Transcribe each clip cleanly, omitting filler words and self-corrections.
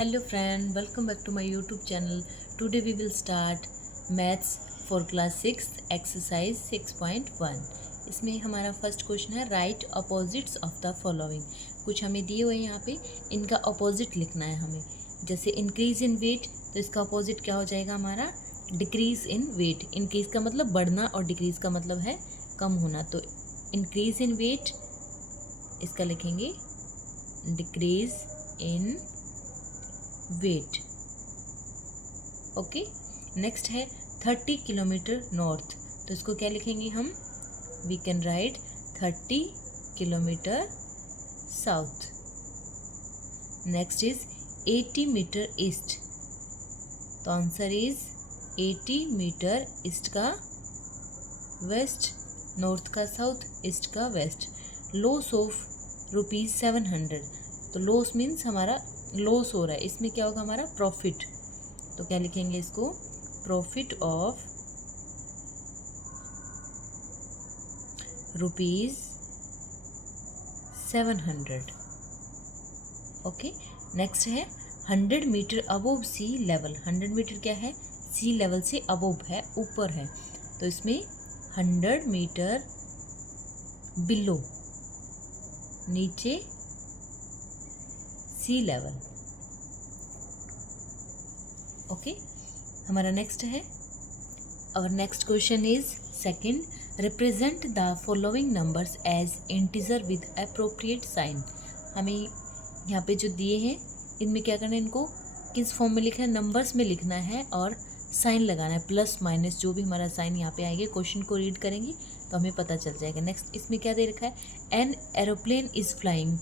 Hello friend, welcome back to my YouTube channel. Today we will start maths for class 6 exercise 6.1. इसमें हमारा first question है right opposites of the following. कुछ हमें दिए हुए हैं यहाँ पे, इनका अपोजिट लिखना है हमें। जैसे इंक्रीज इन वेट, तो इसका अपोजिट क्या हो जाएगा हमारा डिक्रीज इन वेट। इंक्रीज का मतलब बढ़ना और डिक्रीज का मतलब है कम होना। तो इंक्रीज इन वेट इसका लिखेंगे decrease in weight. Okay, next है 30 किलोमीटर नॉर्थ, तो इसको क्या लिखेंगे हम, we can write 30 kilometre south. Next is 80 metre east, तो आंसर इज 80 मीटर ईस्ट का वेस्ट, नॉर्थ का साउथ, ईस्ट का वेस्ट। लॉस ऑफ ₹700, तो लॉस मीन्स हमारा लॉस हो रहा है, इसमें क्या होगा हमारा प्रॉफिट, तो क्या लिखेंगे इसको प्रॉफिट ऑफ ₹700। ओके, नेक्स्ट है 100 मीटर अबोव सी लेवल। 100 मीटर क्या है, सी लेवल से अबोव है, ऊपर है, तो इसमें 100 मीटर बिलो, नीचे सी लेवल। ओके, हमारा नेक्स्ट है, और next question is second, represent the following numbers as integer with appropriate sign. हमें यहाँ पे जो दिए हैं इनमें क्या करना है, इनको किस फॉर्म में लिखना है, नंबर्स में लिखना है और साइन लगाना है, प्लस माइनस जो भी हमारा साइन यहाँ पे आएंगे, क्वेश्चन को रीड करेंगे तो हमें पता चल जाएगा। नेक्स्ट इसमें क्या दे रखा है, an aeroplane is flying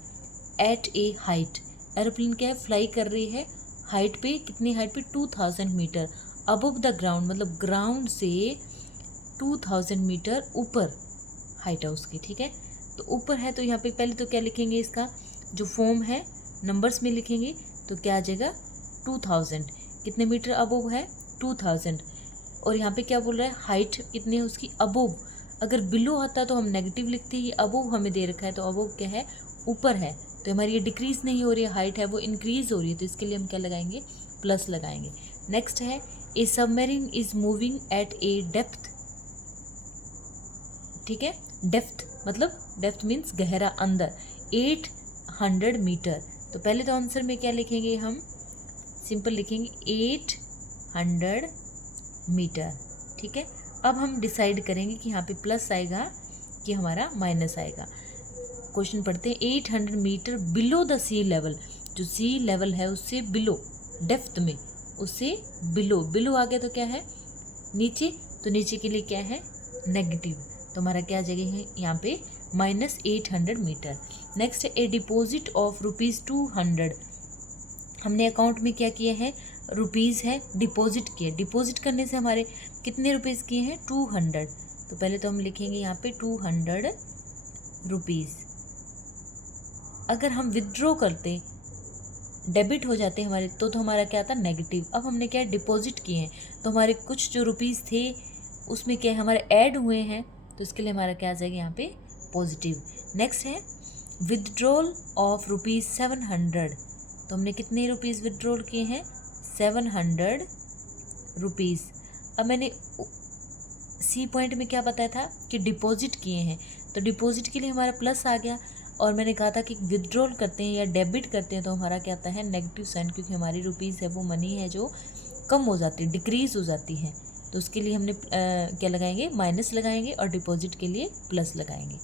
eight A height. Aeroplane क्या है, फ्लाई कर रही है हाइट पे, कितनी हाइट पे, 2000 मीटर अबव द ग्राउंड, मतलब ग्राउंड से 2000 मीटर ऊपर हाइट है उसकी। ठीक है, तो ऊपर है, तो यहाँ पे पहले तो क्या लिखेंगे, इसका जो फॉर्म है नंबर्स में लिखेंगे, तो क्या आ जाएगा 2000, कितने मीटर अबव है 2000, और यहाँ पे क्या बोल रहा है हाइट कितनी है उसकी अबव। अगर बिलो आता तो हम नेगेटिव लिखते, ये अबव हमें दे रखा है, तो अबव क्या है, ऊपर है, तो हमारी ये डिक्रीज नहीं हो रही है हाइट है, वो इंक्रीज हो रही है, तो इसके लिए हम क्या लगाएंगे, प्लस लगाएंगे। नेक्स्ट है a submarine is moving at a depth. ठीक है, डेप्थ मतलब डेप्थ मीन्स गहरा, अंदर, 800 मीटर। तो पहले तो आंसर में क्या लिखेंगे हम, सिंपल लिखेंगे 800 मीटर। ठीक है, अब हम डिसाइड करेंगे कि यहाँ पे प्लस आएगा कि हमारा माइनस आएगा। क्वेश्चन पढ़ते हैं, 800 metre below the sea level, जो सी लेवल है उससे बिलो, डेप्थ में उससे बिलो, बिलो आ गया तो क्या है नीचे, तो नीचे के लिए क्या है नेगेटिव, तो हमारा क्या जगह है यहाँ पे -800 metre. Next a deposit of ₹200, हमने अकाउंट में क्या किया है, रुपीज़ है, डिपॉजिट किया, डिपॉजिट करने से हमारे कितने रुपीज़ किए हैं 200, तो पहले तो हम लिखेंगे यहाँ पे 200 रुपीज़। अगर हम विदड्रॉ करते, डेबिट हो जाते हमारे, तो हमारा क्या आता नेगेटिव। अब हमने क्या डिपॉजिट किए हैं, तो हमारे कुछ जो रुपीज़ थे उसमें क्या हमारे ऐड हुए हैं, तो इसके लिए हमारा क्या आ जाएगा यहाँ पे पॉजिटिव। नेक्स्ट है विदड्रॉल ऑफ ₹700, तो हमने कितने रुपीज़ विदड्रॉल किए हैं 700 रुपीज़। अब मैंने सी पॉइंट में क्या बताया था कि डिपॉजिट किए हैं, तो डिपॉजिट के लिए हमारा प्लस आ गया, और मैंने कहा था कि विदड्रॉल करते हैं या डेबिट करते हैं तो हमारा क्या आता है नेगेटिव साइन, क्योंकि हमारी रुपीज़ है वो मनी है जो कम हो जाती है, डिक्रीज हो जाती है, तो उसके लिए हमने क्या लगाएंगे माइनस लगाएंगे, और डिपॉजिट के लिए प्लस लगाएंगे।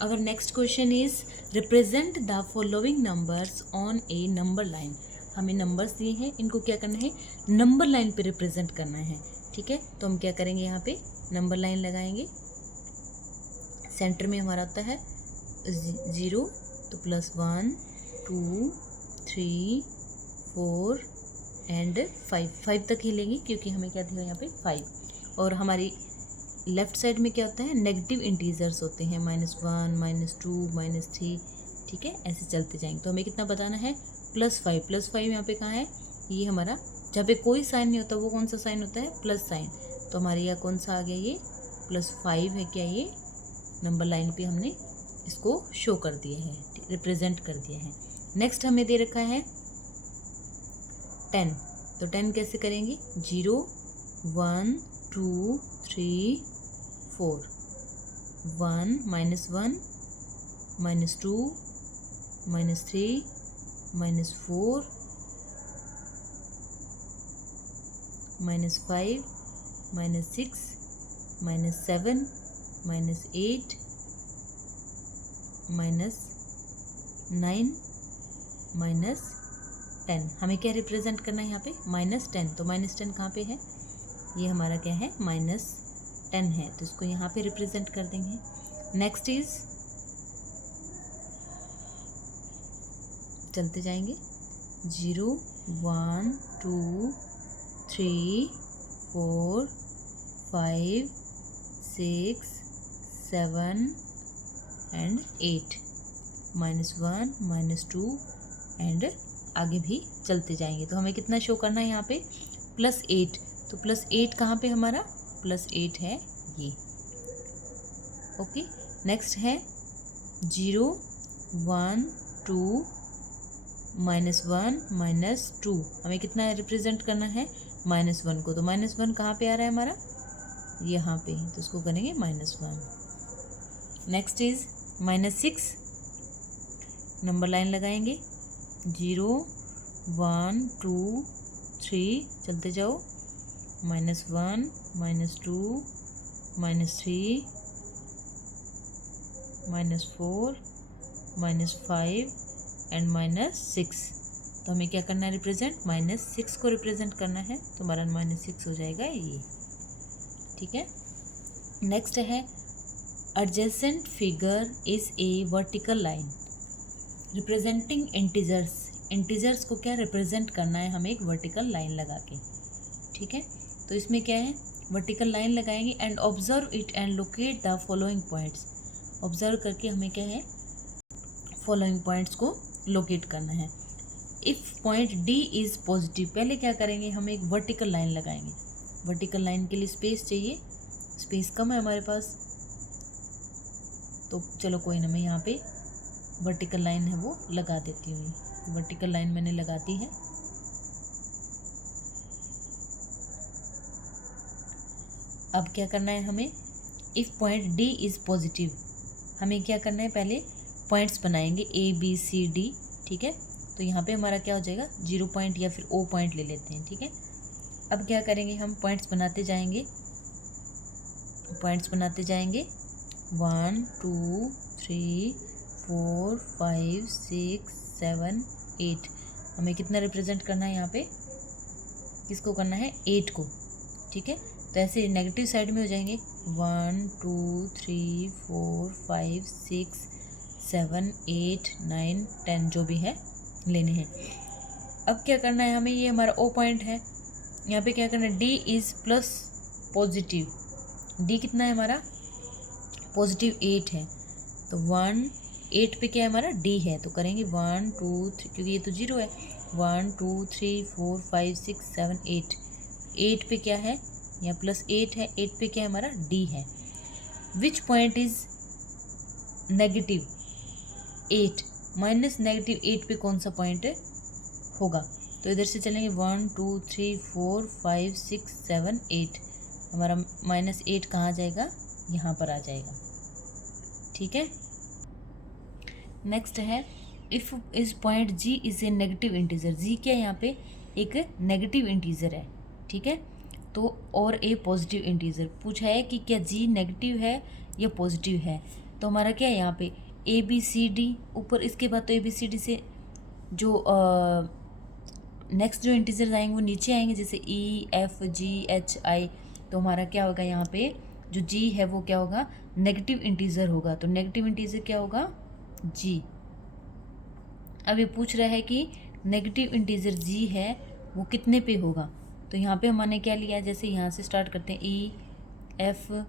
अगर next question is represent the following numbers on a number line. हमें नंबर्स दिए हैं, इनको क्या करना है नंबर लाइन पे रिप्रेजेंट करना है। ठीक है, तो हम क्या करेंगे यहाँ पे नंबर लाइन लगाएंगे, सेंटर में हमारा होता है 0, तो +1 2 3 4 एंड 5 तक ही लेंगे, क्योंकि हमें क्या दिया यहाँ पे 5, और हमारी लेफ्ट साइड में क्या होता है नेगेटिव इंटीजर्स होते हैं, -1 -2 -3। ठीक है, ऐसे चलते जाएंगे, तो हमें कितना बताना है +5। +5 यहाँ पे कहाँ है, ये हमारा जहाँ पे कोई साइन नहीं होता वो कौन सा साइन होता है प्लस साइन, तो हमारे यहाँ कौन सा आ गया ये +5 है, क्या ये नंबर लाइन पे हमने इसको शो कर दिए हैं, रिप्रेजेंट कर दिए हैं। नेक्स्ट हमें दे रखा है 10, तो 10 कैसे करेंगे? 0 1 2 3 4, 1 -1 -2 -3 -4 -5 -6 -7 -8 -9 -10। हमें क्या रिप्रेजेंट करना है यहाँ पे? -10, तो -10 कहाँ पे है? ये हमारा क्या है? -10 है, तो इसको यहाँ पे रिप्रेजेंट कर देंगे। नेक्स्ट इज, चलते जाएंगे, 0 1 2 3 4 5 6 7 एंड 8, -1 -2 एंड आगे भी चलते जाएंगे। तो हमें कितना शो करना है यहाँ पे? +8, तो +8 कहाँ पे हमारा? +8 है ये। ओके, नेक्स्ट है 0 1 2 -1 -2, हमें कितना रिप्रेजेंट करना है? -1 को, तो -1 कहाँ पे आ रहा है हमारा? यहाँ पे, तो इसको करेंगे -1। नेक्स्ट इज -6, नंबर लाइन लगाएंगे, 0 1 2 3, चलते जाओ, -1 -2 -3 -4 -5 एंड -6, तो हमें क्या करना है रिप्रेजेंट? -6 को रिप्रेजेंट करना है, तो हमारा -6 हो जाएगा ये। ठीक है, नेक्स्ट है adjacent figure is a vertical line representing integers. Integers को क्या रिप्रेजेंट करना है हमें? एक वर्टिकल लाइन लगा के। ठीक है, तो इसमें क्या है? वर्टिकल लाइन लगाएंगे and observe it and locate the following points. Observe करके हमें क्या है? फॉलोइंग पॉइंट्स को लोकेट करना है। If point D is positive, पहले क्या करेंगे? हम एक वर्टिकल लाइन लगाएंगे। वर्टिकल लाइन के लिए स्पेस चाहिए, स्पेस कम है हमारे पास, तो चलो कोई ना, मैं यहाँ पे वर्टिकल लाइन है वो लगा देती हूँ। वर्टिकल लाइन मैंने लगा दी है। अब क्या करना है हमें? If point D is positive, हमें क्या करना है? पहले पॉइंट्स बनाएंगे ABCD। ठीक है, तो यहाँ पे हमारा क्या हो जाएगा? 0 पॉइंट या फिर O पॉइंट ले लेते हैं। ठीक है, अब क्या करेंगे? हम पॉइंट्स बनाते जाएंगे, पॉइंट्स बनाते जाएंगे, 1 2 3 4 5 6 7 8। हमें कितना रिप्रेजेंट करना है यहाँ पे? किसको करना है? 8 को। ठीक है, तो ऐसे नेगेटिव साइड में हो जाएंगे, 1 2 3 4 5 6 7 8 9 10, जो भी है लेने हैं। अब क्या करना है हमें? ये हमारा O पॉइंट है, यहाँ पे क्या करना है? D is plus positive. D कितना है हमारा? पॉजिटिव 8 है, तो 1 8 पे क्या है हमारा? D है, तो करेंगे 1 2 3, क्योंकि ये तो 0 है, 1 2 3 4 5 6 7 8। 8 पे क्या है? यहाँ +8 है, 8 पे क्या है हमारा? D है। Which point is negative 8 minus -8 पे कौन सा पॉइंट होगा? तो इधर से चलेंगे, 1 2 3 4 5 6 7 8, हमारा -8 कहाँ जाएगा? यहाँ पर आ जाएगा। ठीक है, नेक्स्ट है इफ़ इस point G is a negative integer. G क्या है यहाँ पे? एक नेगेटिव इंटीजर है। ठीक है, तो और ए पॉजिटिव इंटीजर पूछा है कि क्या G नेगेटिव है या पॉजिटिव है। तो हमारा क्या है यहाँ पे? ABCD ऊपर, इसके बाद तो ABCD से जो नेक्स्ट जो इंटीजर्स आएंगे वो नीचे आएंगे, जैसे EFGHI। तो हमारा क्या होगा यहाँ पे? जो G है वो क्या होगा? नेगेटिव इंटीजर होगा। तो नेगेटिव इंटीजर क्या होगा? G। अब ये पूछ रहा है कि नेगेटिव इंटीजर G है वो कितने पे होगा। तो यहाँ पे हमने क्या लिया? जैसे यहाँ से स्टार्ट करते हैं, EFGH,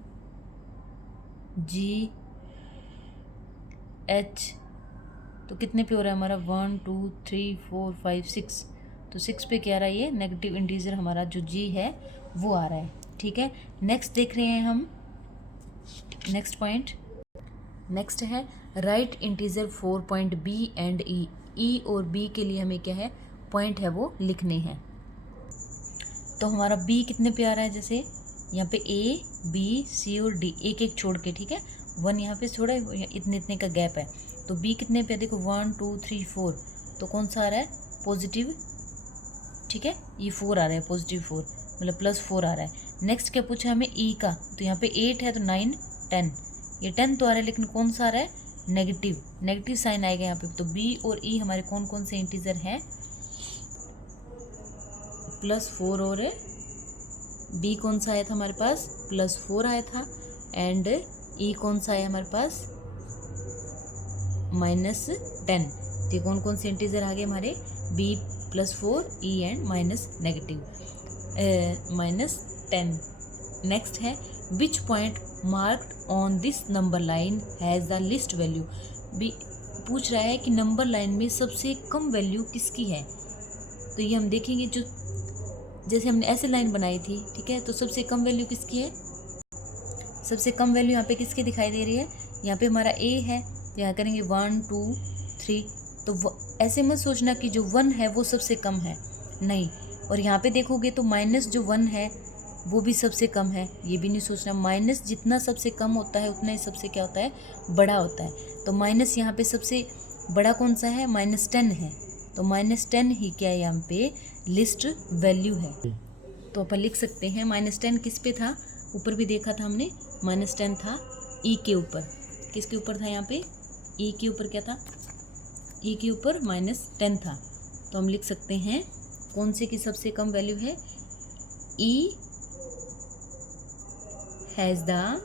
तो कितने पे हो रहा है हमारा? 1 2 3 4 5 6, तो 6 पे क्या आ रहा है? ये नेगेटिव इंटीजर हमारा जो G है वो आ रहा है। ठीक है, नेक्स्ट देख रहे हैं हम, नेक्स्ट पॉइंट। नेक्स्ट है right integer 4 point B and E। E और B के लिए हमें क्या है? पॉइंट है वो लिखने हैं। तो हमारा बी कितने पे आ रहा है, जैसे यहाँ पे ए बी सी और डी एक एक छोड़ के, ठीक है, 1 यहाँ पे छोड़ा है, इतने इतने का गैप है, तो बी कितने पे, देखो 1 2 3 4, तो कौन सा आ रहा है, पॉजिटिव, ठीक है, ये 4 आ रहा है, पॉजिटिव 4 मतलब +4 आ रहा है। नेक्स्ट क्या पूछा हमें, ई का, तो यहाँ पे 8 है तो 9 10, ये 10 तो आ रहा है, लेकिन कौन सा आ रहा है, नेगेटिव साइन आएगा यहाँ पे। तो बी और ई हमारे कौन कौन से इंटीजर हैं, +4 और बी कौन सा आया था हमारे पास, +4 आया था, एंड ई कौन सा आया हमारे पास, -10। तो कौन कौन से इंटीजर आ गए हमारे, बी +4 ई एंड -10। नेक्स्ट है which point marked on this number line has the least value. भी पूछ रहा है कि नंबर लाइन में सबसे कम वैल्यू किसकी है, तो ये हम देखेंगे, जो जैसे हमने ऐसे लाइन बनाई थी, ठीक है, तो सबसे कम वैल्यू किसकी है, सबसे कम वैल्यू यहाँ पे किसकी दिखाई दे रही है, यहाँ पे हमारा ए है, यहाँ करेंगे 1 2 3, तो ऐसे मत सोचना कि जो 1 है वो सबसे कम है, नहीं, और यहाँ पे देखोगे तो माइनस जो 1 है वो भी सबसे कम है, ये भी नहीं सोचना, माइनस जितना सबसे कम होता है उतना ही सबसे क्या होता है, बड़ा होता है। तो माइनस यहाँ पे सबसे बड़ा कौन सा है, -10 है, तो -10 ही क्या है यहाँ पे लिस्ट वैल्यू है। तो अपन लिख सकते हैं -10 किस पे था, ऊपर भी देखा था हमने, -10 था ई के ऊपर, किसके ऊपर था यहाँ पे, ई के ऊपर क्या था, ई के ऊपर -10 था, तो हम लिख सकते हैं कौन से की सबसे कम वैल्यू है, ई हैज़ द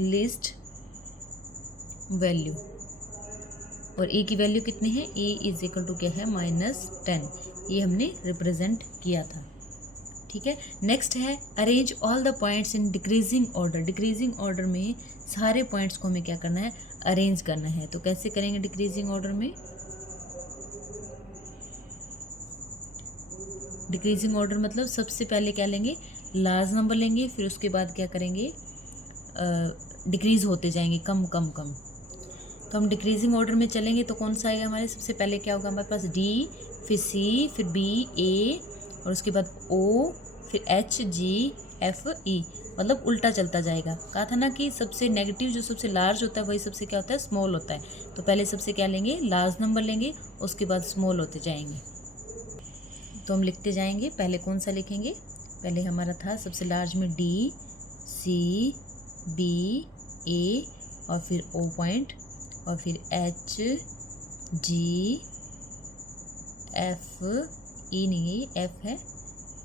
लिस्ट वैल्यू, और ए की वैल्यू कितनी है, ए इज इक्वल टू क्या है, -10, ये हमने रिप्रेजेंट किया था, ठीक है। नेक्स्ट है arrange all the points in decreasing order. Decreasing order में सारे पॉइंट्स को हमें क्या करना है, अरेंज करना है, तो कैसे करेंगे डिक्रीजिंग ऑर्डर में, डिक्रीजिंग ऑर्डर मतलब सबसे पहले क्या लेंगे, लार्ज नंबर लेंगे, फिर उसके बाद क्या करेंगे, डिक्रीज होते जाएंगे, कम कम कम। तो हम डिक्रीजिंग ऑर्डर में चलेंगे तो कौन सा आएगा हमारे, सबसे पहले क्या होगा हमारे पास, डी, फिर सी, फिर बी, ए, और उसके बाद ओ, फिर एच, जी, एफ, ई, मतलब उल्टा चलता जाएगा। कहा था ना कि सबसे नेगेटिव जो सबसे लार्ज होता है वही सबसे क्या होता है, स्मॉल होता है, तो पहले सबसे क्या लेंगे, लार्ज नंबर लेंगे, उसके बाद स्मॉल होते जाएंगे। तो हम लिखते जाएंगे, पहले कौन सा लिखेंगे, पहले हमारा था सबसे लार्ज में डी, सी, बी, ए, और फिर ओ पॉइंट, और फिर एच, जी, एफ, ई नहीं है, एफ है,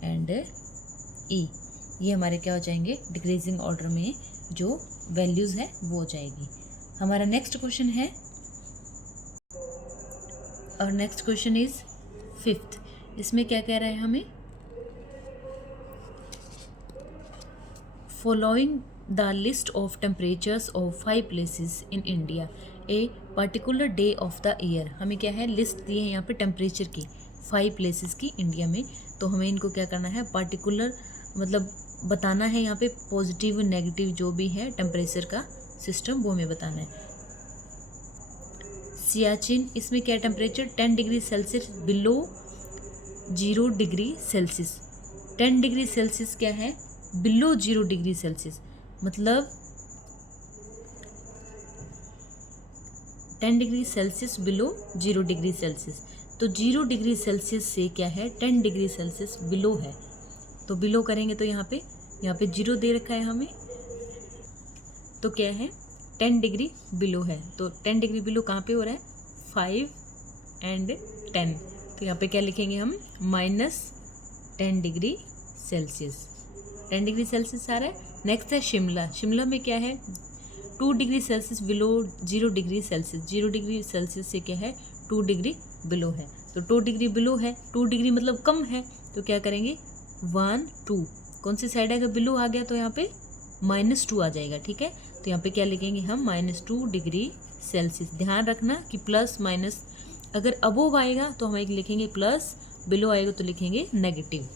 एंड ई, ये हमारे क्या हो जाएंगे, डिक्रीजिंग ऑर्डर में जो वैल्यूज़ है वो हो जाएगी। हमारा नेक्स्ट क्वेश्चन है, और नेक्स्ट क्वेश्चन इज 5th। इसमें क्या कह रहा है हमें, following the list of temperatures of 5 places in India a particular day of the year. हमें क्या है, लिस्ट दी है यहाँ पे टेम्परेचर की 5 प्लेसेस की इंडिया में, तो हमें इनको क्या करना है, पर्टिकुलर मतलब बताना है, यहाँ पे पॉजिटिव नेगेटिव जो भी है टेम्परेचर का सिस्टम वो हमें बताना है। सियाचिन, इसमें क्या temperature, 10 degree Celsius below 0 degree Celsius. 10 degree Celsius क्या है, बिलो 0 डिग्री सेल्सियस, मतलब 10 degree Celsius below 0 degree Celsius, तो 0 डिग्री सेल्सियस से क्या है, 10 डिग्री सेल्सियस बिलो है, तो बिलो करेंगे तो यहाँ पे 0 दे रखा है हमें, तो क्या है 10 डिग्री बिलो है, तो 10 डिग्री बिलो कहाँ पे हो रहा है, 5 एंड 10, तो यहाँ पे क्या लिखेंगे हम, -10 डिग्री सेल्सियस, 10 डिग्री सेल्सियस आ रहा है। नेक्स्ट है शिमला। शिमला में क्या है, 2 degree Celsius below 0 degree Celsius, 0 degree Celsius से क्या है, 2 डिग्री बिलो है, तो 2 डिग्री बिलो है, 2 डिग्री मतलब कम है, तो क्या करेंगे 1 2, कौन सी साइड आएगा, बिलो आ गया तो यहाँ पे -2 आ जाएगा, ठीक है, तो यहाँ पे क्या लिखेंगे हम, -2 डिग्री सेल्सियस। ध्यान रखना कि प्लस माइनस, अगर अबोव आएगा तो हम एक लिखेंगे प्लस, बिलो आएगा तो लिखेंगे नेगेटिव,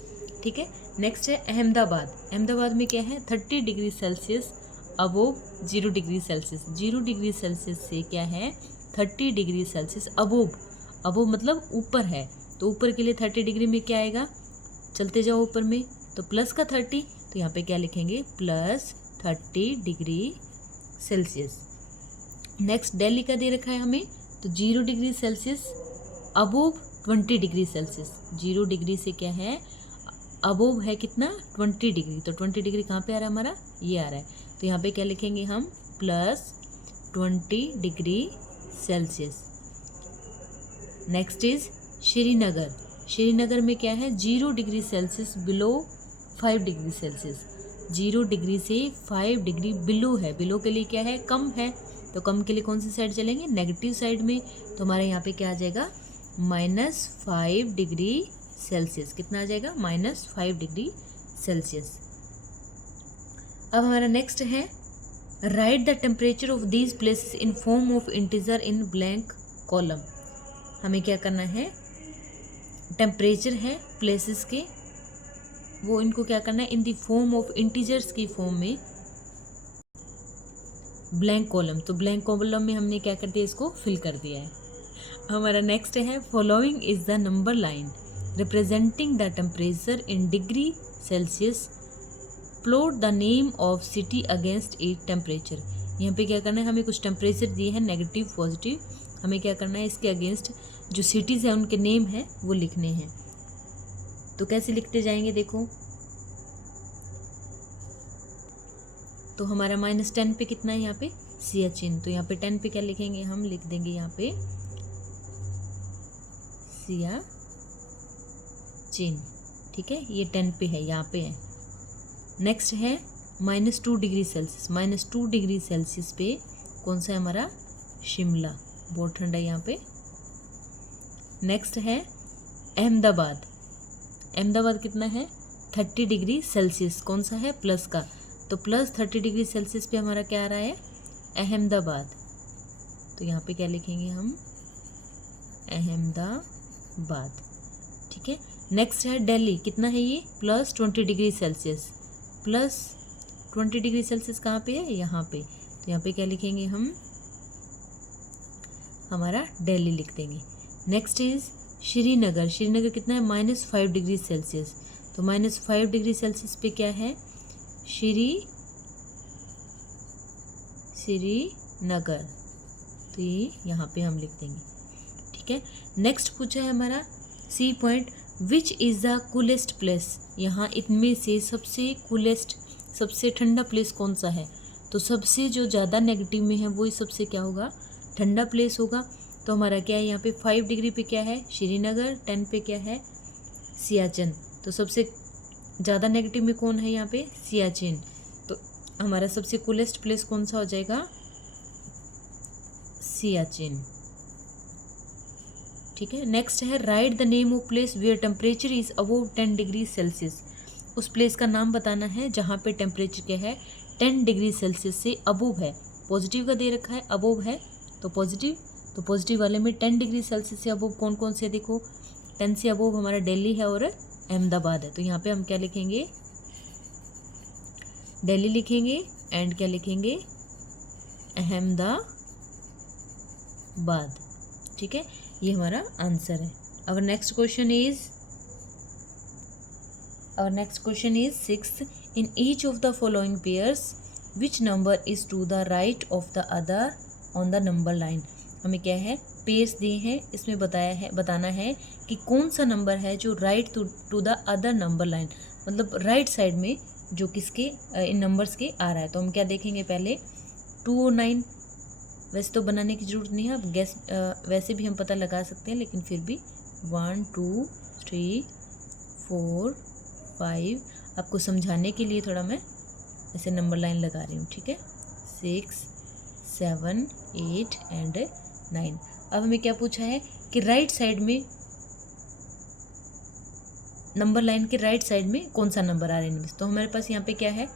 ठीक है। नेक्स्ट है अहमदाबाद। अहमदाबाद में क्या है, 30 degree Celsius above 0 degree Celsius, 0 degree Celsius से क्या है, 30 डिग्री सेल्सियस अबोव, अबोव मतलब ऊपर है, तो ऊपर के लिए 30 डिग्री में क्या आएगा, चलते जाओ ऊपर में, तो प्लस का 30, तो यहाँ पे क्या लिखेंगे plus 30 degree Celsius. Next Delhi का दे रखा है हमें, तो 0 degree Celsius above 20 degree Celsius. 0 degree से क्या है, अबोव है कितना 20 डिग्री, तो 20 डिग्री कहाँ पे आ रहा है हमारा, ये आ रहा है, तो यहाँ पे क्या लिखेंगे हम plus 20 degree Celsius. Next is Srinagar. Srinagar में क्या है, 0 degree Celsius below 5 degree Celsius. 0 degree से 5 डिग्री बिलो है, बिलो के लिए क्या है, कम है, तो कम के लिए कौन सी साइड चलेंगे, नेगेटिव साइड में, तो हमारे यहाँ पे क्या आ जाएगा -5 डिग्री सेल्सियस। कितना आ जाएगा, -5 डिग्री सेल्सियस। अब हमारा नेक्स्ट है, write the temperature of these places in form of integer in blank column. हमें क्या करना है, टेम्परेचर है प्लेसेस के, वो इनको क्या करना है, in the form of integers की फॉर्म में ब्लैंक कॉलम। तो ब्लैंक कॉलम में हमने क्या कर दिया, इसको फिल कर दिया है। हमारा नेक्स्ट है, following is the number line representing the temperature in degree Celsius, plot the name of city against it temperature. यहाँ पे क्या करना है, हमें कुछ टेम्परेचर दिए हैं नेगेटिव पॉजिटिव, हमें क्या करना है, इसके अगेंस्ट जो सिटीज़ हैं उनके नेम हैं वो लिखने हैं। तो कैसे लिखते जाएंगे, देखो, तो हमारा -10 पे कितना है यहाँ पे, सियाचिन, तो यहाँ पे 10 पे क्या लिखेंगे, हम लिख देंगे यहाँ पे सियाचिन, ठीक है, ये 10 पे है, यहाँ पे है। नेक्स्ट है -2 डिग्री सेल्सियस। -2 डिग्री सेल्सियस पे कौन सा है हमारा, शिमला, बहुत ठंडा है यहाँ पे। नेक्स्ट है अहमदाबाद। अहमदाबाद कितना है, 30 डिग्री सेल्सियस, कौन सा है, प्लस का, तो प्लस 30 डिग्री सेल्सियस पे हमारा क्या आ रहा है, अहमदाबाद, तो यहाँ पे क्या लिखेंगे हम, अहमदाबाद, ठीक है। नेक्स्ट है दिल्ली, कितना है ये, +20 डिग्री सेल्सियस, +20 डिग्री सेल्सियस कहाँ पे है, यहाँ पे, तो यहाँ पे क्या लिखेंगे हम, हमारा दिल्ली लिख देंगे। Next is Srinagar. श्रीनगर कितना है, -5 डिग्री सेल्सियस, तो -5 डिग्री सेल्सियस पे क्या है, श्रीनगर, तो ये यहाँ पे हम लिख देंगे, ठीक है। नेक्स्ट पूछा है हमारा C point, which is the coolest place. यहाँ इनमें से सबसे कूलेस्ट, सबसे ठंडा प्लेस कौन सा है, तो सबसे जो ज़्यादा नेगेटिव में है वही सबसे क्या होगा, ठंडा प्लेस होगा। तो हमारा क्या है, यहाँ पे 5 डिग्री पे क्या है, श्रीनगर, 10 पे क्या है, सियाचिन, तो सबसे ज़्यादा नेगेटिव में कौन है यहाँ पे, सियाचिन, तो हमारा सबसे कूलेस्ट प्लेस कौन सा हो जाएगा, सियाचिन, ठीक है। नेक्स्ट है, write the name of place where temperature is above 10 degree Celsius. उस प्लेस का नाम बताना है जहाँ पे टेम्परेचर क्या है, 10 डिग्री सेल्सियस से अबोव है। पॉजिटिव का दे रखा है, अबोव है तो पॉजिटिव, तो पॉजिटिव वाले में 10 डिग्री सेल्सियस से अबोव कौन कौन से, देखो 10 से अबोव हमारा दिल्ली है और अहमदाबाद है, तो यहाँ पे हम क्या लिखेंगे, दिल्ली लिखेंगे एंड क्या लिखेंगे, अहमदाबाद, ठीक है, ये हमारा आंसर है। Our next question is 6, in each of the following pairs which number is to the right of the other on the number line. हमें क्या है, पेयर्स दिए हैं, इसमें बताना है कि कौन सा नंबर है जो right to the other number line, मतलब राइट साइड में जो किसके इन नंबर्स के आ रहा है। तो हम क्या देखेंगे, पहले 2 और 9, वैसे तो बनाने की ज़रूरत नहीं है, अब गैस वैसे भी हम पता लगा सकते हैं, लेकिन फिर भी 1 2 3 4 5, आपको समझाने के लिए थोड़ा मैं ऐसे नंबर लाइन लगा रही हूँ, ठीक है, 6 7 8 एंड 9। अब हमें क्या पूछा है कि राइट साइड में, नंबर लाइन के राइट साइड में कौन सा नंबर आ रहा है, तो हमारे पास यहाँ पे क्या है,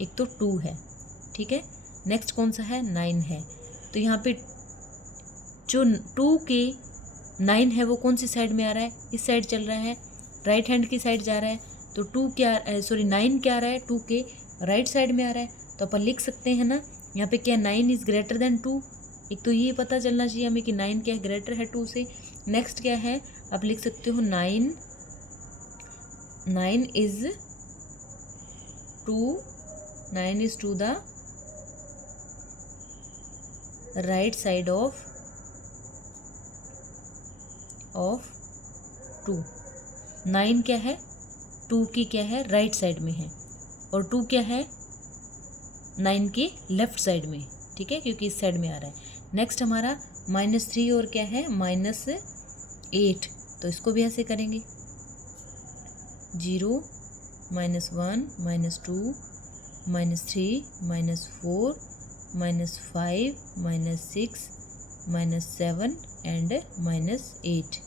एक तो 2 है, ठीक है, नेक्स्ट कौन सा है, 9 है, तो यहाँ पे जो 2 के 9 है वो कौन सी साइड में आ रहा है, इस साइड चल रहा है, राइट हैंड की साइड जा रहा है, तो 9 क्या आ रहा है, 2 के राइट साइड में आ रहा है, तो अपन लिख सकते हैं ना, यहाँ पे क्या 9 इज़ ग्रेटर देन 2, एक तो ये पता चलना चाहिए हमें कि 9 क्या है, ग्रेटर है 2 से। नेक्स्ट क्या है, आप लिख सकते हो 9 is to the right side of 2। 9 क्या है, 2 की क्या है, राइट साइड में है, और 2 क्या है, 9 के लेफ्ट साइड में, ठीक है, क्योंकि इस साइड में आ रहा है। नेक्स्ट हमारा -3 और क्या है, -8, तो इसको भी ऐसे करेंगे 0 -1 -2 -3 -4 -5 -6 -7 एंड -8,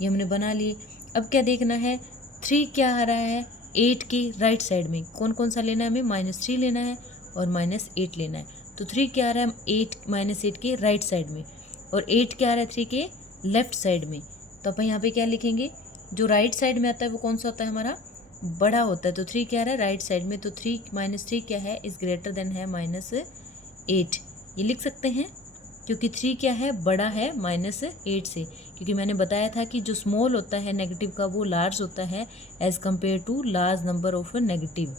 ये हमने बना लिए। अब क्या देखना है, 3 क्या आ रहा है, 8 की राइट साइड में, कौन कौन सा लेना है हमें, -3 लेना है और -8 लेना है। तो 3 क्या आ रहा है, 8 -8 के राइट साइड में, और 8 क्या आ रहा है 3 के लेफ्ट साइड में। तो अपन यहाँ पे क्या लिखेंगे, जो राइट साइड में आता है वो कौन सा होता है, हमारा बड़ा होता है। तो 3 क्या आ रहा है राइट साइड में, तो 3 -3 क्या है, इज ग्रेटर देन है -8, ये लिख सकते हैं, क्योंकि 3 क्या है, बड़ा है -8 से, क्योंकि मैंने बताया था कि जो स्मॉल होता है नेगेटिव का वो लार्ज होता है as compare to large number of negative,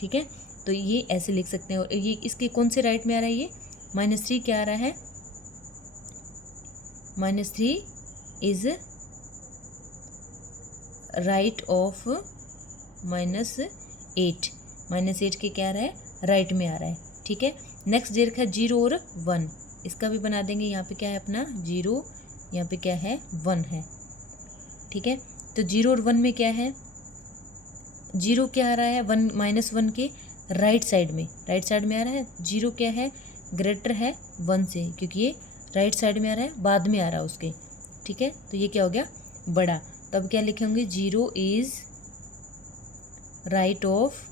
ठीक है। तो ये ऐसे लिख सकते हैं। और ये इसके कौन से राइट में आ रहा है, ये -3 क्या आ रहा है, -3 इज राइट ऑफ -8, -8 के क्या आ रहा है, राइट में आ रहा है, ठीक है। नेक्स्ट दे रखा है 0 और 1, इसका भी बना देंगे। यहाँ पे क्या है अपना 0, यहाँ पे क्या है 1 है, ठीक है। तो 0 और 1 में क्या है, 0 क्या आ रहा है, 1 -1 के राइट साइड में आ रहा है। 0 क्या है, ग्रेटर है 1 से, क्योंकि ये राइट साइड में आ रहा है, बाद में आ रहा है उसके, ठीक है। तो ये क्या हो गया, बड़ा। तो अब क्या लिखेंगे, 0 इज राइट ऑफ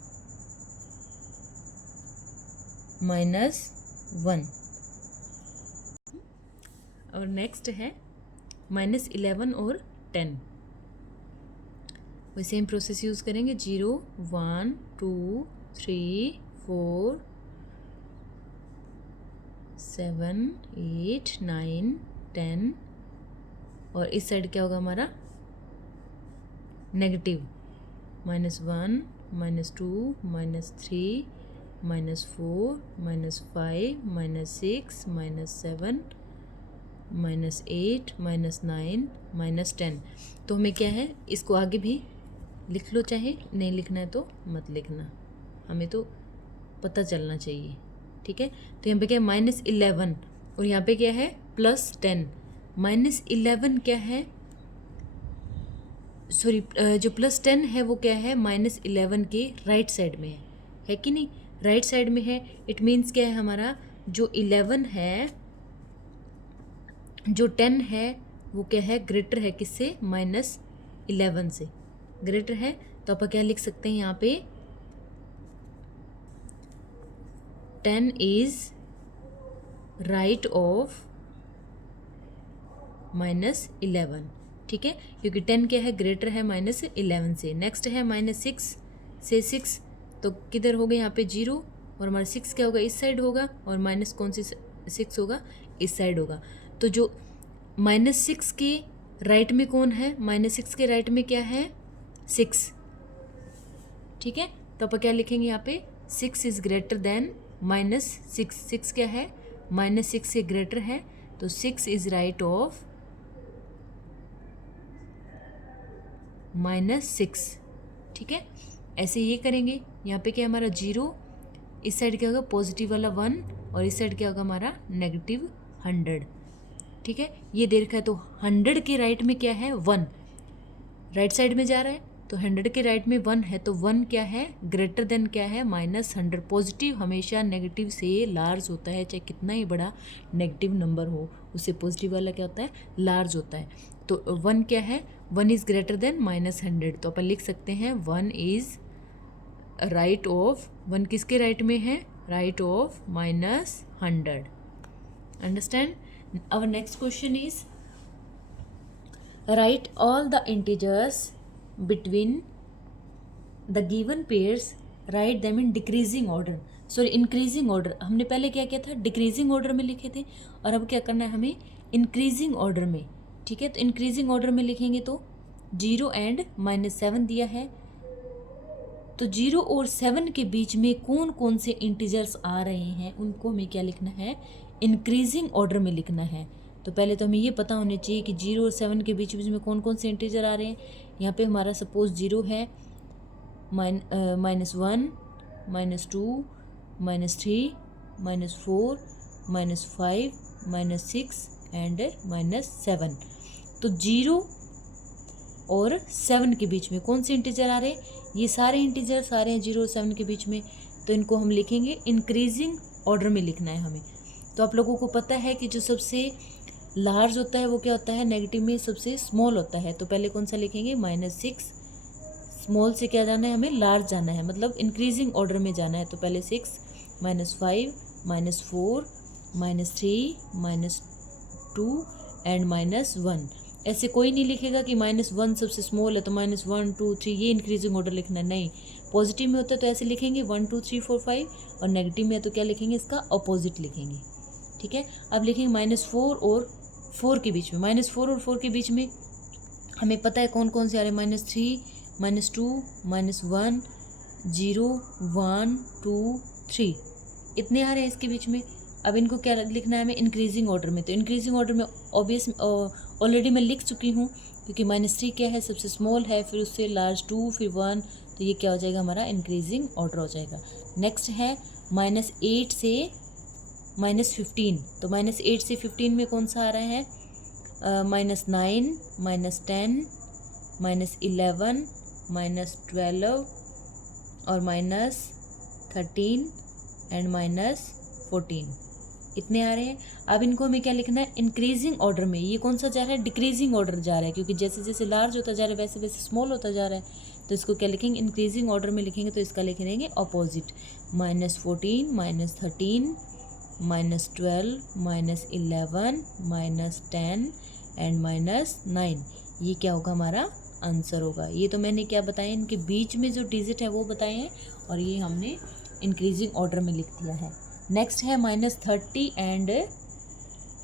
-1। और नेक्स्ट है -11 और 10, वही सेम प्रोसेस यूज़ करेंगे। 0 1 2 3 4 7 8 9 10, और इस साइड क्या होगा हमारा नेगेटिव, -1 -2 -3 -4 -5 -6 -7 -8 -9 -10। तो हमें क्या है, इसको आगे भी लिख लो, चाहे नहीं लिखना है तो मत लिखना, हमें तो पता चलना चाहिए, ठीक है। तो यहाँ पे क्या है -11, और यहाँ पे क्या है +10। -11 क्या है, सॉरी, जो +10 है वो क्या है, -11 के राइट साइड में है कि नहीं, राइट साइड में है। इट मीन्स क्या है, हमारा जो 11 है, जो 10 है वो क्या है, ग्रेटर है किससे, -11 से ग्रेटर है। तो आप क्या लिख सकते हैं यहाँ पे, 10 इज राइट ऑफ -11, ठीक है, क्योंकि 10 क्या है, ग्रेटर है -11 से। नेक्स्ट है -6 से 6, तो किधर होगा यहाँ पे 0, और हमारा 6 क्या होगा, इस साइड होगा, और माइनस कौन सी 6 होगा, इस साइड होगा। तो जो -6 के राइट में कौन है, -6 के राइट में क्या है, 6, ठीक है। तो आप क्या लिखेंगे यहाँ पे, 6 इज ग्रेटर देन -6, 6 क्या है, -6 से ग्रेटर है, तो 6 इज राइट ऑफ -6, ठीक है। ऐसे ये करेंगे। यहाँ पे क्या हमारा 0, इस साइड क्या होगा पॉजिटिव वाला 1, और इस साइड क्या होगा हमारा -100, ठीक है। ये दे रखा है, तो 100 के राइट में क्या है, 1 राइट साइड में जा रहा है, तो 100 के राइट में 1 है, तो 1 क्या है, ग्रेटर देन क्या है, -100। पॉजिटिव हमेशा नेगेटिव से लार्ज होता है, चाहे कितना ही बड़ा नेगेटिव नंबर हो, उससे पॉजिटिव वाला क्या होता है, लार्ज होता है। तो 1 क्या है, 1 इज़ ग्रेटर देन -100। तो अपन लिख सकते हैं 1 इज़ राइट ऑफ, 1 किसके राइट में है, right of -100। Understand. Our next question is write all the integers between the given pairs, write them in decreasing order. Sorry increasing order, हमने पहले क्या किया था, डिक्रीजिंग ऑर्डर में लिखे थे, और अब क्या करना है हमें, इंक्रीजिंग ऑर्डर में। ठीक है, तो इंक्रीजिंग ऑर्डर में लिखेंगे तो 0 एंड -7 दिया है, तो 0 और 7 के बीच में कौन कौन से इंटीजर्स आ रहे हैं उनको हमें क्या लिखना है, इंक्रीजिंग ऑर्डर में लिखना है। तो पहले तो हमें ये पता होना चाहिए कि 0 और 7 के बीच में कौन कौन से इंटीजर आ रहे हैं। यहाँ पे हमारा सपोज 0 है, -1, -2, -3, -4, -5, -6 एंड -7। तो 0 और 7 के बीच में कौन से इंटीजर आ रहे हैं, ये सारे इंटीजर्स आ रहे हैं 0 और 7 के बीच में, तो इनको हम लिखेंगे इंक्रीजिंग ऑर्डर में लिखना है हमें। तो आप लोगों को पता है कि जो सबसे लार्ज होता है वो क्या होता है, नेगेटिव में सबसे स्मॉल होता है। तो पहले कौन सा लिखेंगे, -6, स्मॉल से क्या जाना है हमें, लार्ज जाना है, मतलब इंक्रीजिंग ऑर्डर में जाना है। तो पहले 6, -5, -4, -3, -2 एंड -1। ऐसे कोई नहीं लिखेगा कि -1 सबसे स्मॉल है तो -1, 2, 3 ये इंक्रीजिंग ऑर्डर लिखना है, नहीं। पॉजिटिव में होता है तो ऐसे लिखेंगे 1, 2, 3, 4, 5, और नेगेटिव में है तो क्या लिखेंगे, इसका अपोजिट लिखेंगे। ठीक है, अब लिखेंगे -4 और 4 के बीच में, -4 और 4 के बीच में हमें पता है कौन कौन से आ रहे हैं, -3, -2, -1, 0, 1, 2, 3 इतने आ रहे हैं इसके बीच में। अब इनको क्या लिखना है हमें, इंक्रीजिंग ऑर्डर में। तो इंक्रीजिंग ऑर्डर में ऑब्वियस ऑलरेडी मैं लिख चुकी हूँ, क्योंकि -3 क्या है, सबसे स्मॉल है, फिर उससे लार्ज 2, फिर 1, तो ये क्या हो जाएगा हमारा, इंक्रीजिंग ऑर्डर हो जाएगा। नेक्स्ट है -8 से -15। तो -8 से 15 में कौन सा आ रहा है, -9, -10, -11, -12 और -13 एंड -14 इतने आ रहे हैं। अब इनको हमें क्या लिखना है, इंक्रीजिंग ऑर्डर में। ये कौन सा जा रहा है, डिक्रीजिंग ऑर्डर जा रहा है, क्योंकि जैसे जैसे लार्ज होता जा रहा है वैसे वैसे स्मॉल होता जा रहा है। तो इसको क्या लिखेंगे, इंक्रीजिंग ऑर्डर में लिखेंगे तो इसका लिख देंगे अपोजिट, -14, -13, -12, -11, -10 एंड -9। ये क्या होगा, हमारा आंसर होगा। ये तो मैंने क्या बताया, इनके बीच में जो डिजिट है वो बताए हैं, और ये हमने इंक्रीजिंग ऑर्डर में लिख दिया है। नेक्स्ट है -30 एंड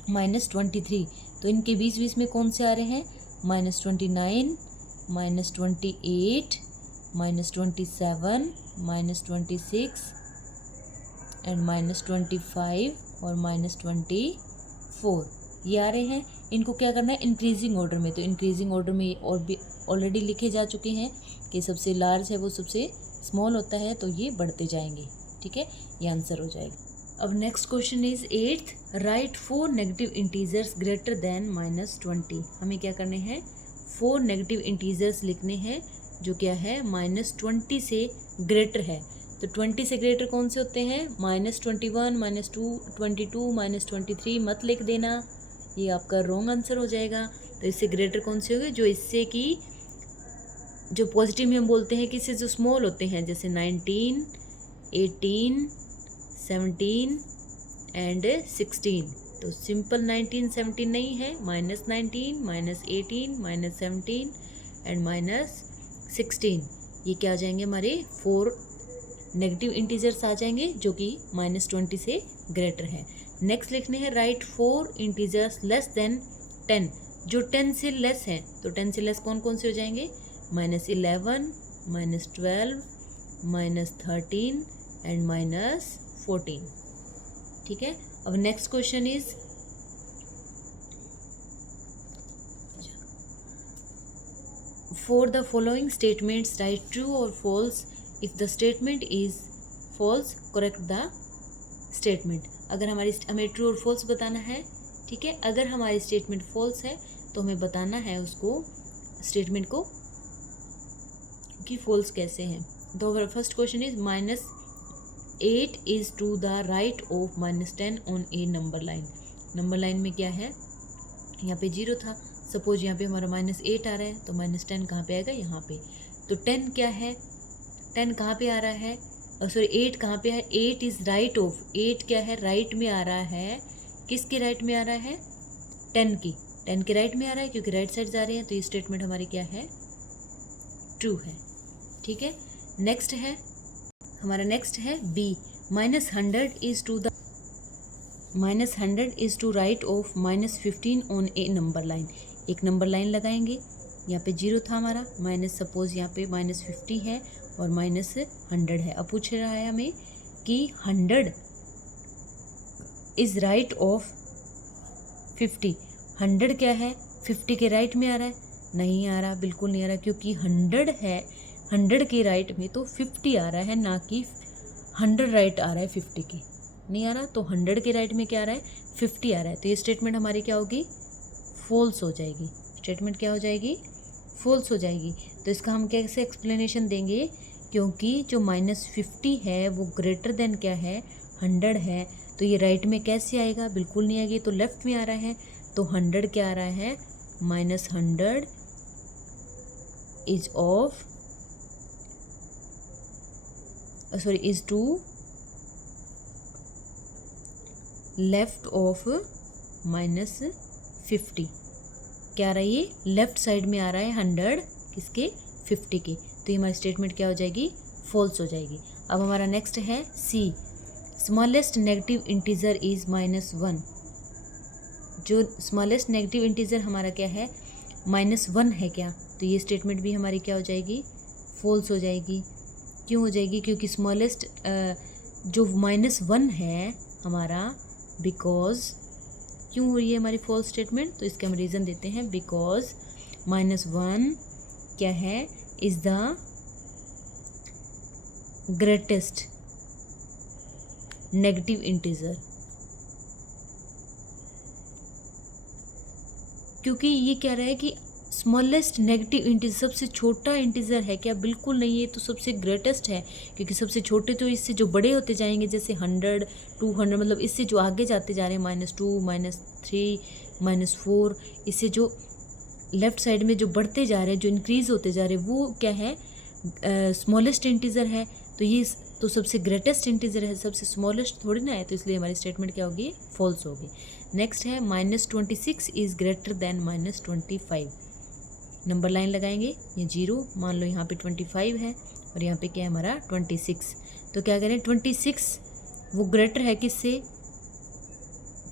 -23। तो इनके बीच बीच में कौन से आ रहे हैं, -29, -28, -27, -26 एंड -25 और -24 ये आ रहे हैं। इनको क्या करना है, इंक्रीजिंग ऑर्डर में। तो इंक्रीजिंग ऑर्डर में और भी ऑलरेडी लिखे जा चुके हैं कि सबसे लार्ज है वो सबसे स्मॉल होता है, तो ये बढ़ते जाएंगे। ठीक है, ये आंसर हो जाएगा। अब next question is 8th, right 4 negative integers greater than -20। हमें क्या करने हैं, 4 नेगेटिव इंटीजर्स लिखने हैं जो क्या है, -20 से ग्रेटर है। तो 20 से ग्रेटर कौन से होते हैं, -21, -22, -23 मत लिख देना, ये आपका रॉन्ग आंसर हो जाएगा। तो इससे ग्रेटर कौन से होंगे, जो इससे कि जो पॉजिटिव में हम बोलते हैं कि इससे जो स्मॉल होते हैं, जैसे 19, 18, 17 एंड 16। तो सिंपल 19, 17 नहीं है, -19, -18, -17 एंड -16 ये क्या आ जाएंगे, हमारे 4 नेगेटिव इंटीजर्स आ जाएंगे जो कि -20 से ग्रेटर है। नेक्स्ट लिखने हैं, राइट 4 इंटीजर्स लेस देन 10, जो 10 से लेस हैं। तो 10 से लेस कौन कौन से हो जाएंगे, -11, -12, -13 एंड -14। ठीक है, अब next question is, for the following statements write true और false. If the statement is false correct the statement. अगर हमें ट्रू और फॉल्स बताना है, ठीक है, अगर हमारी स्टेटमेंट फॉल्स है तो हमें बताना है उसको, स्टेटमेंट को, कि फॉल्स कैसे हैं। तो first question is, -8 is to the right of -10 on a number line. Number line में क्या है, यहाँ पे 0 था, सपोज यहाँ पे हमारा -8 आ रहा है, तो -10 कहाँ पे आएगा, यहाँ पे। तो 10 क्या है, 10 कहाँ पे आ रहा है, सॉरी 8 कहाँ पे है, 8 इज राइट ऑफ, 8 क्या है, राइट में आ रहा है, किसके राइट में आ रहा है, 10 की, 10 के राइट में आ रहा है, क्योंकि राइट साइड जा रहे हैं। तो ये स्टेटमेंट हमारी क्या है, ट्रू है। ठीक है, नेक्स्ट है हमारा, नेक्स्ट है B, -100 is to right of -15 on a number line। एक नंबर लाइन लगाएंगे, यहाँ पे 0 था हमारा, माइनस सपोज यहाँ पे -50 है और -100 है। अब पूछ रहा है हमें कि 100 इज राइट ऑफ 50। 100 क्या है, 50 के राइट में आ रहा है? नहीं आ रहा, बिल्कुल नहीं आ रहा, क्योंकि 100 है, 100 के राइट में तो 50 आ रहा है, ना कि 100 राइट आ रहा है 50 के, नहीं आ रहा। तो 100 के राइट में क्या आ रहा है, 50 आ रहा है। तो ये स्टेटमेंट हमारी क्या होगी, फॉल्स हो जाएगी। स्टेटमेंट क्या हो जाएगी, फॉल्स हो जाएगी। तो इसका हम कैसे एक्सप्लेनेशन देंगे, क्योंकि जो -50 है वो ग्रेटर देन क्या है, 100 है। तो ये राइट में कैसे आएगा, बिल्कुल नहीं आएगी, तो लेफ्ट में आ रहा है। तो 100 क्या आ रहा है, -100 is of is to left of -50। क्या आ रहा है, ये लेफ्ट साइड में आ रहा है 100 किसके, 50 के। तो ये हमारी स्टेटमेंट क्या हो जाएगी, फॉल्स हो जाएगी। अब हमारा नेक्स्ट है सी, स्मॉलेस्ट नेगेटिव इंटीजर इज -1। जो स्मॉलेस्ट नेगेटिव इंटीजर हमारा क्या है, -1 है क्या, तो ये स्टेटमेंट भी हमारी क्या हो जाएगी, फॉल्स हो जाएगी। क्यों हो जाएगी, क्योंकि स्मॉलेस्ट जो -1 है हमारा, बिकॉज क्यों हो रही है हमारी फॉल्स स्टेटमेंट, तो इसके हम रीज़न देते हैं। बिकॉज -1 क्या है, is the greatest negative integer. क्योंकि ये कह रहा है कि स्मॉलेस्ट नेगेटिव इंटीजर सबसे छोटा इंटीजर है क्या, बिल्कुल नहीं है, तो सबसे ग्रेटेस्ट है। क्योंकि सबसे छोटे तो इससे जो बड़े होते जाएंगे, जैसे 100, 200, मतलब इससे जो आगे जाते जा रहे हैं, -2, -3, -4, इससे जो लेफ्ट साइड में जो बढ़ते जा रहे हैं, जो इंक्रीज होते जा रहे हैं, वो क्या है, स्मॉलेस्ट इंटीजर है। तो ये तो सबसे ग्रेटेस्ट इंटीजर है, सबसे स्मॉलेस्ट थोड़ी ना है, तो इसलिए हमारी स्टेटमेंट क्या होगी, फॉल्स होगी। नेक्स्ट है -26 is greater than -25। Number line लगाएंगे, ये 0, मान लो यहाँ पे 25 है और यहाँ पे क्या है हमारा 26। तो क्या करें, 26 वो ग्रेटर है किससे,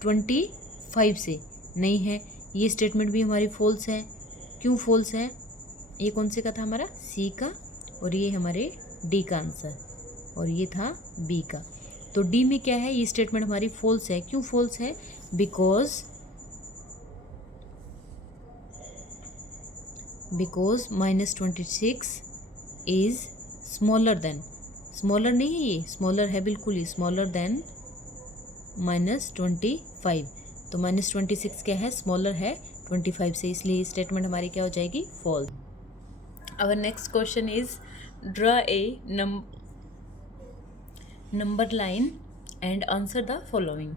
25 से, नहीं है। ये स्टेटमेंट भी हमारी फॉल्स है। क्यों फॉल्स है, ये कौन से का था हमारा, सी का, और ये हमारे डी का आंसर, और ये था बी का। तो डी में क्या है, ये स्टेटमेंट हमारी फॉल्स है। क्यों फॉल्स है, because -26 is smaller than, smaller नहीं है ये, स्मॉलर है बिल्कुल ही, स्मॉलर देन -25। तो -26 क्या है, स्मॉलर है 25 से, इसलिए स्टेटमेंट हमारी क्या हो जाएगी, false. Our next question is draw a number line and answer the following.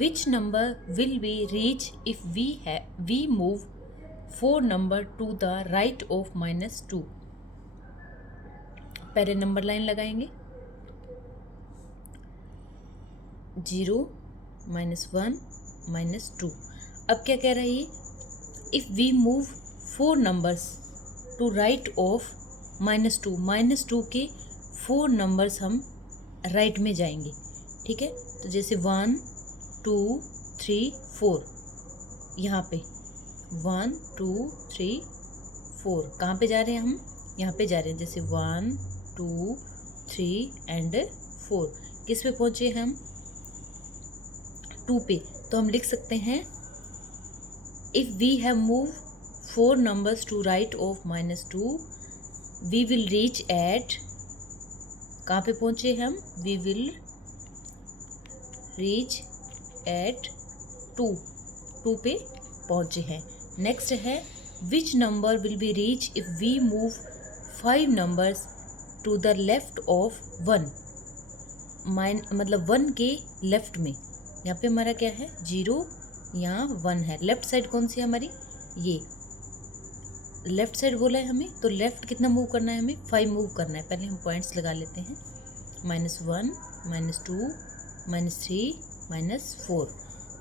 Which number will we reach if we move 4 number to the right of -2? पहले नंबर लाइन लगाएंगे, 0, -1, -2। अब क्या कह रही है, if we move 4 numbers to right of -2, -2 के 4 numbers हम right में जाएंगे, ठीक है। तो जैसे 1, 2, 3, 4, यहाँ पे 1, 2, 3, 4 कहाँ पे जा रहे हैं हम, यहाँ पे जा रहे हैं। जैसे 1, 2, 3 एंड 4 किस पे पहुँचे हम, 2 पे। तो हम लिख सकते हैं, if we have move 4 numbers to right of -2, we will reach at, कहाँ पे पहुँचे हम, वी विल रीच एट 2 पे पहुँचे हैं। नेक्स्ट है, which number will be reach if we move 5 numbers to the left of 1, मतलब 1 के लेफ्ट में। यहाँ पे हमारा क्या है, 0, यहाँ 1 है। लेफ्ट साइड कौन सी है हमारी, ये लेफ्ट साइड बोला है हमें, तो लेफ्ट कितना मूव करना है हमें, 5 मूव करना है। पहले हम पॉइंट्स लगा लेते हैं, -1, -2, -3, -4।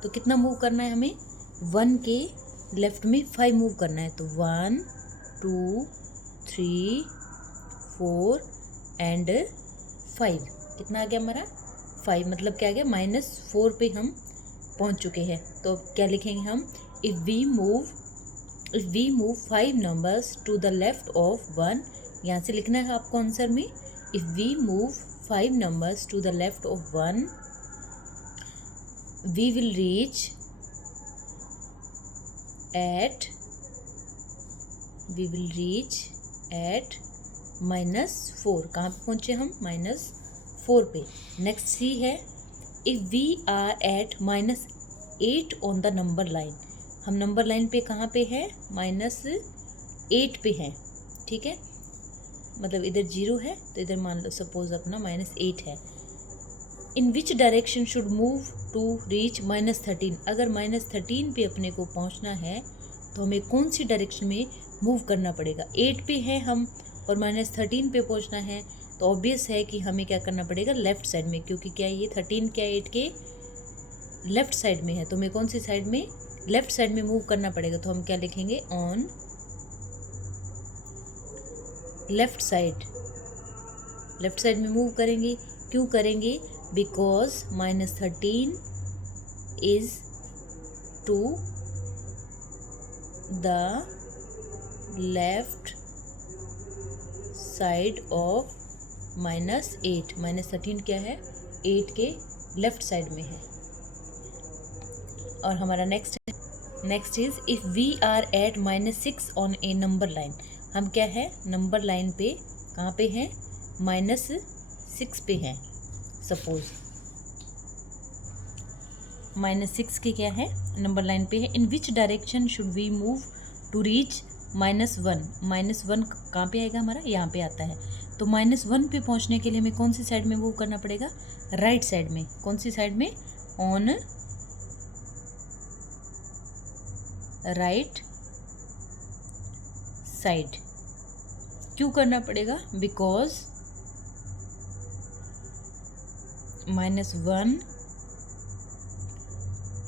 तो कितना मूव करना है हमें, 1 के लेफ्ट में 5 मूव करना है। तो 1, 2, 3, 4 एंड 5। कितना आ गया हमारा 5, मतलब क्या आ गया -4 पे हम पहुंच चुके हैं। तो क्या लिखेंगे हम, if we move 5 numbers to the left of 1, यहाँ से लिखना है आपको आंसर में, if we move 5 numbers to the left of 1 we will reach at -4। कहाँ पे पहुँचे हम, -4 पे। नेक्स्ट सी है, if we are at -8 on the number line, हम नंबर लाइन पे कहाँ पे है, -8 पे हैं, ठीक है, मतलब इधर 0 है तो इधर मान लो सपोज अपना -8 है। In which direction should move to reach -13, अगर -13 पे अपने को पहुँचना है तो हमें कौन सी डायरेक्शन में मूव करना पड़ेगा। 8 पे है हम और -13 पे पहुँचना है तो ऑब्वियस है कि हमें क्या करना पड़ेगा, लेफ़्ट साइड में, क्योंकि क्या ये 13 क्या 8 के लेफ़्ट साइड में है, तो हमें कौन सी साइड में, लेफ़्ट साइड में मूव करना पड़ेगा। तो हम क्या लिखेंगे, ऑन लेफ़्ट साइड में मूव करेंगे। क्यों करेंगे, because -13 is to the left side of -8, -13 क्या है, 8 के लेफ्ट साइड में है। और हमारा next is if we are at -6 on a number line, हम क्या है, नंबर लाइन पे कहाँ पे हैं, -6 पे हैं, सपोज -6 के क्या है, नंबर लाइन पे है। In which direction should we move to reach -1, -1 कहाँ पे आएगा हमारा, यहाँ पे आता है। तो -1 पे पहुँचने के लिए हमें कौन सी साइड में मूव करना पड़ेगा, राइट साइड में। कौन सी साइड में, ऑन राइट साइड। क्यों करना पड़ेगा, because -1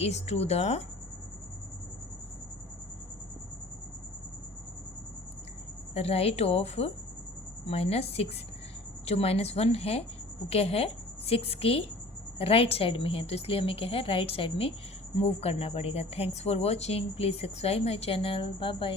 is to the right of -6, जो -1 है वो क्या है, 6 के राइट साइड में है, तो इसलिए हमें क्या है, राइट साइड में मूव करना पड़ेगा। Thanks for watching, please subscribe my channel, bye bye.